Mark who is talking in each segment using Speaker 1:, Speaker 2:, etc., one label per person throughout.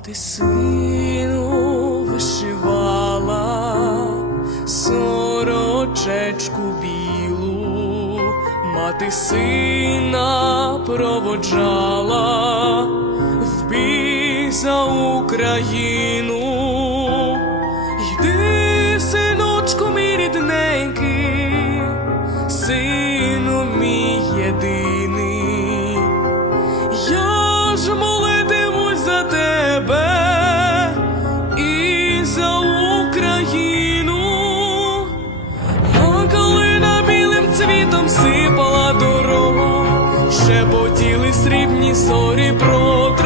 Speaker 1: Мати сину вишивала сорочечку білу, мати сина проводжала в бій за Україну. Цвітом сипала дорогу, шепотіли срібні сорі про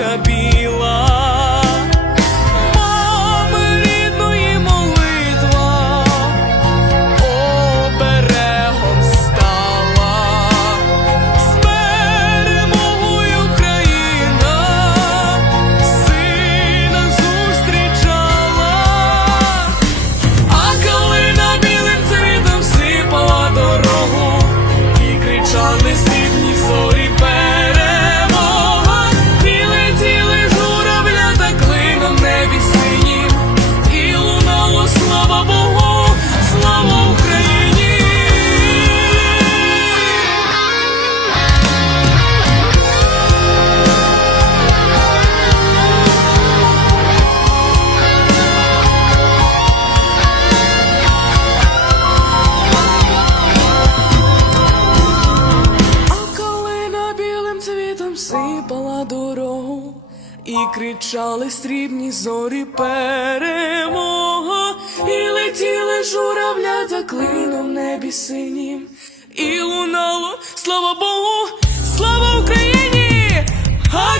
Speaker 1: could be сипала дорогу, і кричали срібні зорі перемога, і летіли журавля за клином небі синім, і лунало, слава Богу, слава Україні, а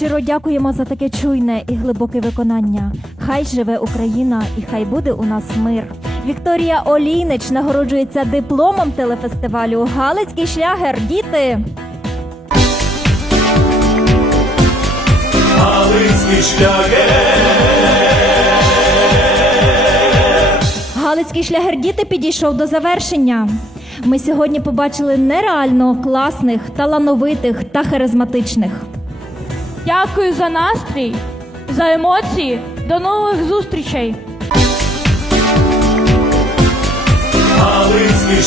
Speaker 2: Щиро дякуємо за таке чуйне і глибоке виконання. Хай живе Україна і хай буде у нас мир. Вікторія Олійнич нагороджується дипломом телефестивалю Галицький шлягер. Діти.
Speaker 3: Галицький шлягер,
Speaker 2: Галицький шлягер діти підійшов до завершення. Ми сьогодні побачили нереально класних, талановитих та харизматичних.
Speaker 4: Дякую за настрій, за емоції. До нових зустрічей!
Speaker 3: Галицький.